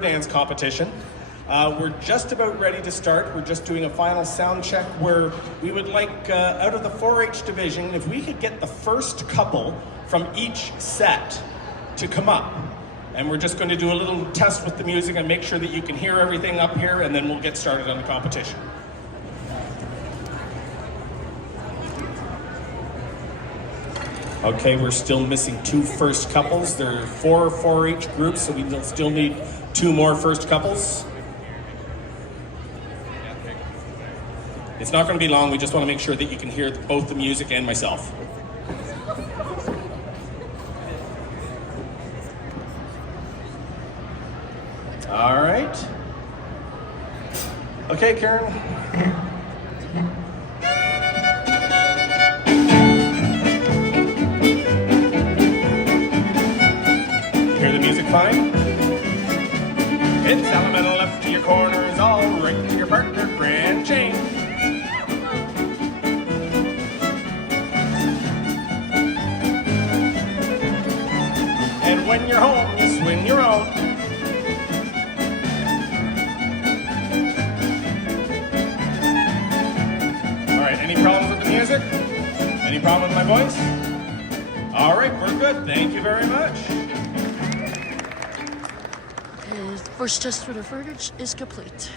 Dance competition. We're just about ready to start. We're just doing a final sound check where we would like, out of the 4-H division, if we could get the first couple from each set to come up. And we're just going to do a little test with the music and make sure that you can hear everything up here, and then we'll get started on the competition. Okay, we're still missing 2 first couples. There are 4 4-H groups, so we still need 2 more first couples. It's not going to be long. We just want to make sure that you can hear both the music and myself. All right. Okay, Karen. Hear the music fine? It's elemental left to your corners, all right to your partner, grand change. And when you're home, you swing your own. All right, any problems with the music? Any problem with my voice? All right, we're good. Thank you very much. First test for the footage is complete.